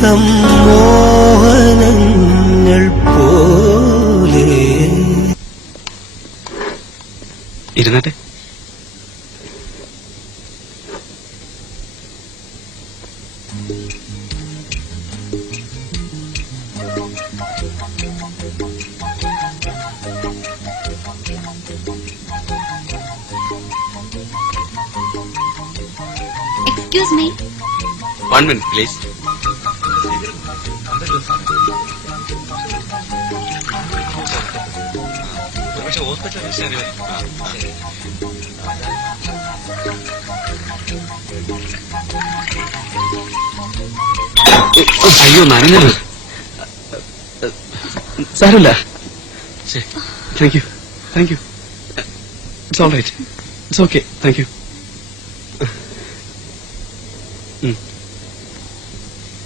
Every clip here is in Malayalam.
സമ്മോഹനങ്ങൾ പോലെ. ഇരുന്നട്ടെ. Excuse me. 1 minute, please. അയ്യോ, നനഞ്ഞത്. സാരമില്ല. Thank you. It's all right. It's okay. Thank you.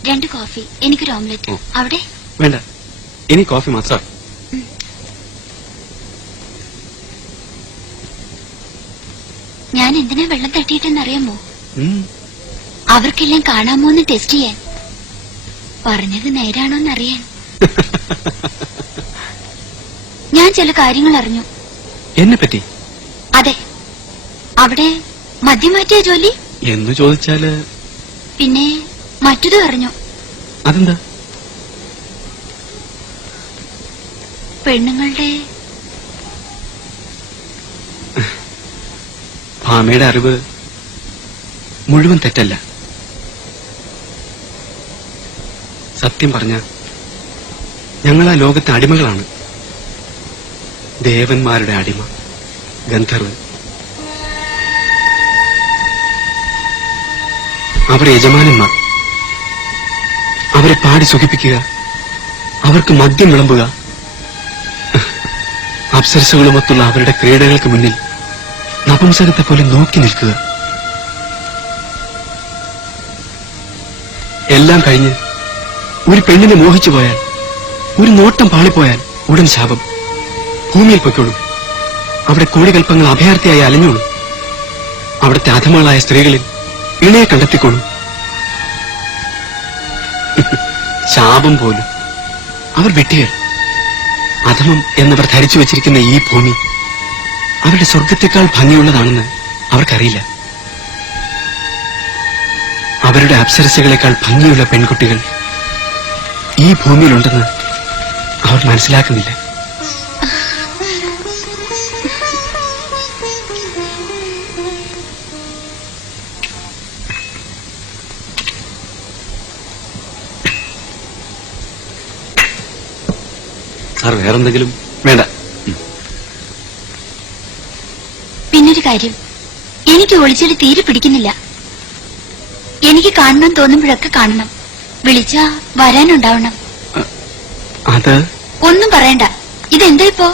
രണ്ട് കോഫി, എനിക്കൊരു ഓംലെറ്റ്. അവിടെ വേണ്ട, ഇനി കോഫി മാത്രം. ഞാൻ എന്തിനാ വെള്ളം തട്ടിയിട്ടെന്നറിയാമോ? അവർക്കെല്ലാം കാണാമോന്ന് ടെസ്റ്റ് ചെയ്യാൻ. പറഞ്ഞത് നേരാണോന്നറിയാൻ. ഞാൻ ചില കാര്യങ്ങൾ അറിഞ്ഞു. എന്നെ പറ്റി? അതെ. അവിടെ മദ്യം മാറ്റിയ ജോലി എന്ന് ചോദിച്ചാല് പിന്നെ മറ്റത് അറിഞ്ഞു. അതെന്താ? പെണ്ണുങ്ങളുടെ ഭാമയുടെ അറിവ് മുഴുവൻ തെറ്റല്ല. സത്യം പറഞ്ഞ ഞങ്ങൾ ആ ലോകത്തെ അടിമകളാണ്. ദേവന്മാരുടെ അടിമ, ഗന്ധർവൻ. അവർ യജമാനന്മാർ. അവരെ പാടി സുഖിപ്പിക്കുക, അവർക്ക് മദ്യം വിളമ്പുക, അപ്സരസുകളുമൊത്തുള്ള അവരുടെ ക്രീഡകൾക്ക് മുന്നിൽ നപുംസകത്തെ പോലെ നോക്കി നിൽക്കുക. എല്ലാം കഴിഞ്ഞ് ഒരു പെണ്ണിനെ മോഹിച്ചു പോയാൽ, ഒരു നോട്ടം പാളിപ്പോയാൽ ഉടൻ ശാപം. ഭൂമിയിൽ പൊയ്ക്കോളും. അവിടെ കോടികൽപ്പങ്ങൾ അഭയാർത്ഥിയായി അലഞ്ഞോളും. അവിടുത്തെ അധമകളായ സ്ത്രീകളിൽ ഇണയെ കണ്ടെത്തിക്കോളും. ശാപം പോലും. അവർ വിട്ടികൾ. അധമം എന്നവർ ധരിച്ചു വച്ചിരിക്കുന്ന ഈ ഭൂമി അവരുടെ സ്വർഗത്തെക്കാൾ ഭംഗിയുള്ളതാണെന്ന് അവർക്കറിയില്ല. അവരുടെ അപ്സരസുകളെക്കാൾ ഭംഗിയുള്ള പെൺകുട്ടികൾ ഈ ഭൂമിയിലുണ്ടെന്ന് അവർ മനസ്സിലാക്കുന്നില്ല. സാർ, വേറെന്തെങ്കിലും? വേണ്ട. പിന്നൊരു കാര്യം, എനിക്ക് ഒളിച്ചെടി തീരെ പിടിക്കുന്നില്ല. എനിക്ക് കാണണം തോന്നുമ്പോഴൊക്കെ കാണണം. വിളിച്ചാ വരാനുണ്ടാവണം. അത് ഒന്നും പറയണ്ട. ഇതെന്താ ഇപ്പോ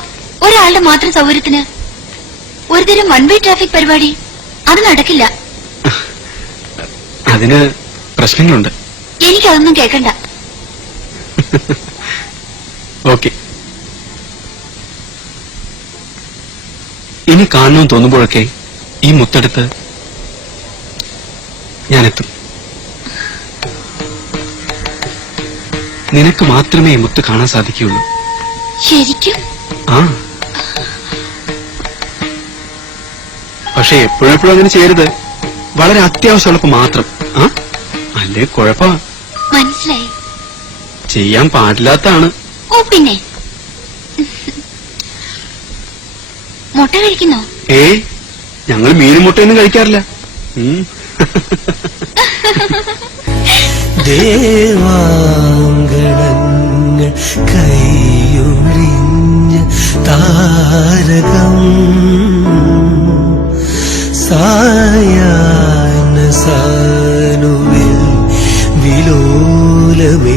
ഒരാളുടെ മാത്രം സൗകര്യത്തിന് ഒരുതരം വൺ വേ ട്രാഫിക് പരിപാടി? അത് നടക്കില്ല. അതിന് പ്രശ്നങ്ങളുണ്ട്. എനിക്കതൊന്നും കേൾക്കണ്ട. ഓക്കെ. ഇനി കാണണമെന്ന് തോന്നുമ്പോഴൊക്കെ ഈ മുത്തെടുത്ത് ഞാനെത്തും. നിനക്ക് മാത്രമേ ഈ മുത്ത് കാണാൻ സാധിക്കുകയുള്ളൂ. ശരിക്കും? ആ, പക്ഷെ എപ്പോഴെപ്പോഴും അങ്ങനെ ചെയ്യരുത്. വളരെ അത്യാവശ്യമുള്ളപ്പോ മാത്രം. ആ, അല്ലേ കുഴപ്പമാ. മനസ്സിലായി. ചെയ്യാൻ പാടില്ലാത്തതാണ്. ഓ പിന്നെ. മുട്ട കഴിക്കുന്നോ? ഞങ്ങൾ മീനും മുട്ടയൊന്നും കഴിക്കാറില്ല. ദേവാങ്കണങ്ങൾ കൈയൊഴിഞ്ഞ താരകം സായാഹ്ന സാനുവിൽ വിലോലമേഘമാ